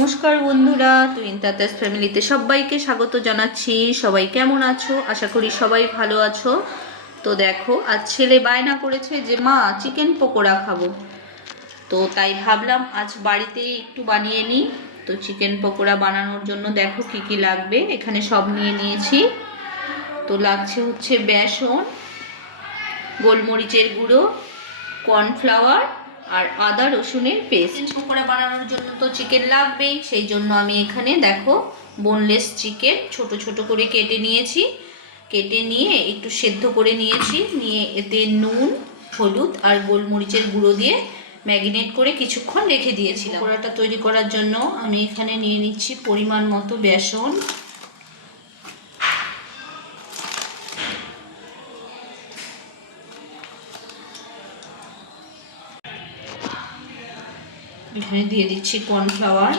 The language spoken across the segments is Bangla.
নমস্কার বন্ধুরা, টুইন তাতাস ফ্যামিলিতে সবাইকে স্বাগত জানাচ্ছি। সবাই কেমন আছো? আশা করি সবাই ভালো আছো। তো দেখো, আজ ছেলে বায়না করেছে যে মা চিকেন পকোড়া খাবো। তো তাই ভাবলাম আজ বাড়িতেই একটু বানিয়ে নিই। তো চিকেন পকোড়া বানানোর জন্য দেখো কি কি লাগবে, এখানে সব নিয়ে নিয়েছি। তো লাগছে হচ্ছে বেসন, গোলমরিচের গুঁড়ো, কর্নফ্লাওয়ার আর আদা রসুনের পেস্ট। পকোড়া বানানোর জন্য তো চিকেন লাগবেই, সেই জন্য আমি এখানে দেখো বোনলেস চিকেন ছোট ছোট করে কেটে নিয়েছি। কেটে নিয়ে একটু সেদ্ধ করে নিয়েছি, নিয়ে এতে নুন, হলুদ আর গোলমরিচের গুঁড়ো দিয়ে ম্যারিনেট করে কিছুক্ষণ রেখে দিয়েছিলাম। পকোড়াটা তৈরি করার জন্য আমি এখানে নিয়ে নিচ্ছি পরিমাণ মতো বেসন। এখানে দিয়ে দিচ্ছি কর্নফ্লাওয়ার,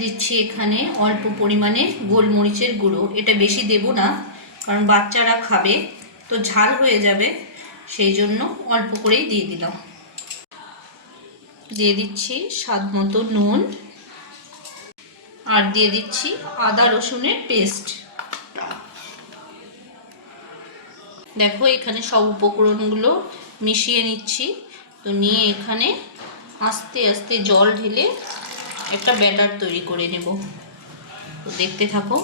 দিচ্ছি এখানে অল্প পরিমাণে গোলমরিচের গুঁড়ো। এটা বেশি দেব না, কারণ বাচ্চারা খাবে তো ঝাল হয়ে যাবে, সেই জন্য অল্প করেই দিয়ে দিলাম। দিয়ে দিচ্ছি স্বাদ মতো নুন, আর দিয়ে দিচ্ছি আদা রসুনের পেস্ট। দেখো এখানে সব উপকরণগুলো মিশিয়ে নিচ্ছি। তো নিয়ে এখানে আস্তে আস্তে জল ঢেলে একটা ব্যাটার তৈরি করে নেব। তো দেখতে থাকো।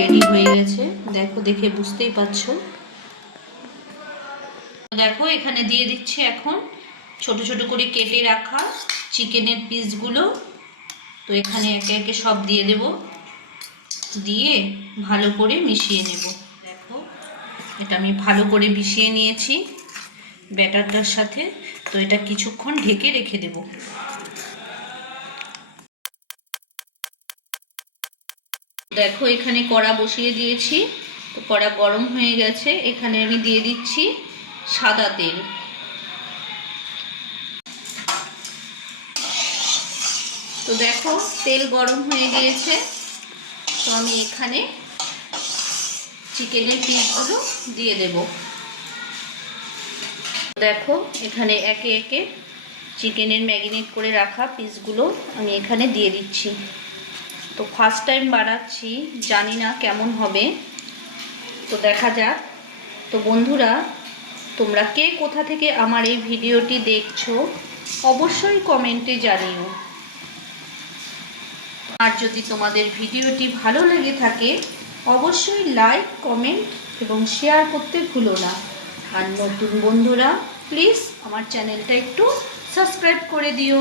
রেডি হয়ে গেছে, দেখো দেখে বুঝতেই পারছো। দেখো এখানে দিয়ে দিচ্ছি এখন ছোট ছোট করে কেটে রাখা চিকেনের পিসগুলো। তো এখানে একে একে সব দিয়ে দেব, দিয়ে ভালো করে মিশিয়ে নেব। দেখো এটা আমি ভালো করে মিশিয়ে নিয়েছি ব্যাটারটার সাথে। তো এটা কিছুক্ষণ ঢেকে রেখে দেব। দেখো এখানে কড়া বসিয়ে দিয়েছি, তো কড়া গরম হয়ে গেছে। এখানে আমি দিয়ে দিচ্ছি সাদা তেল। তো দেখো তেল গরম হয়ে গিয়েছে। তো আমি এখানে চিকেনের পিসগুলো দিয়ে দেব। দেখো এখানে একে একে চিকেনের ম্যারিনেট করে রাখা পিসগুলো আমি এখানে দিয়ে দিচ্ছি। তো ফার্স্ট টাইম বানাচ্ছি, জানি না কেমন হবে, তো দেখা যাক। তো বন্ধুরা, তোমরা কে কোথা থেকে আমার এই ভিডিওটি দেখছো অবশ্যই কমেন্টে জানিও। আর যদি তোমাদের ভিডিওটি ভালো লেগে থাকে অবশ্যই লাইক, কমেন্ট এবং শেয়ার করতে ভুলো না। আর নতুন বন্ধুরা প্লিজ আমার চ্যানেলটা একটু সাবস্ক্রাইব করে দিও।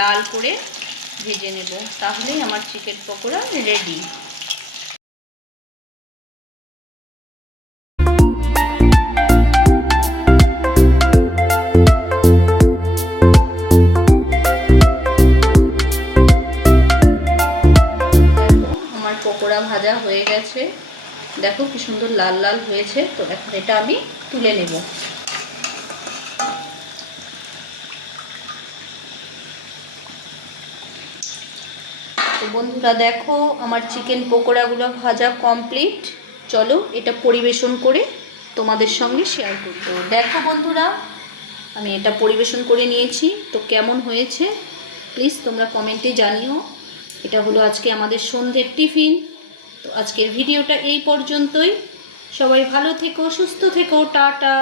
লাল করে ভেজে নেব, তাহলেই আমার চিকেন পকোড়া রেডি। আমার পকোড়া ভাজা হয়ে গেছে, দেখো কি সুন্দর লাল লাল হয়েছে। তো এখন এটা আমি তুলে নেব। তো বন্ধুরা দেখো আমার চিকেন পকোড়াগুলো ভাজা কমপ্লিট। চলো এটা পরিবেশন করে তোমাদের সঙ্গে শেয়ার করি। তো দেখো বন্ধুরা, আমি এটা পরিবেশন করে নিয়েছি। তো কেমন হয়েছে প্লিজ তোমরা কমেন্টে জানিও। এটা হলো আজকে আমাদের সন্ধ্যের টিফিন। তো আজকের ভিডিওটা এই পর্যন্তই। সবাই ভালো থেকো, সুস্থ থেকো, টাটা।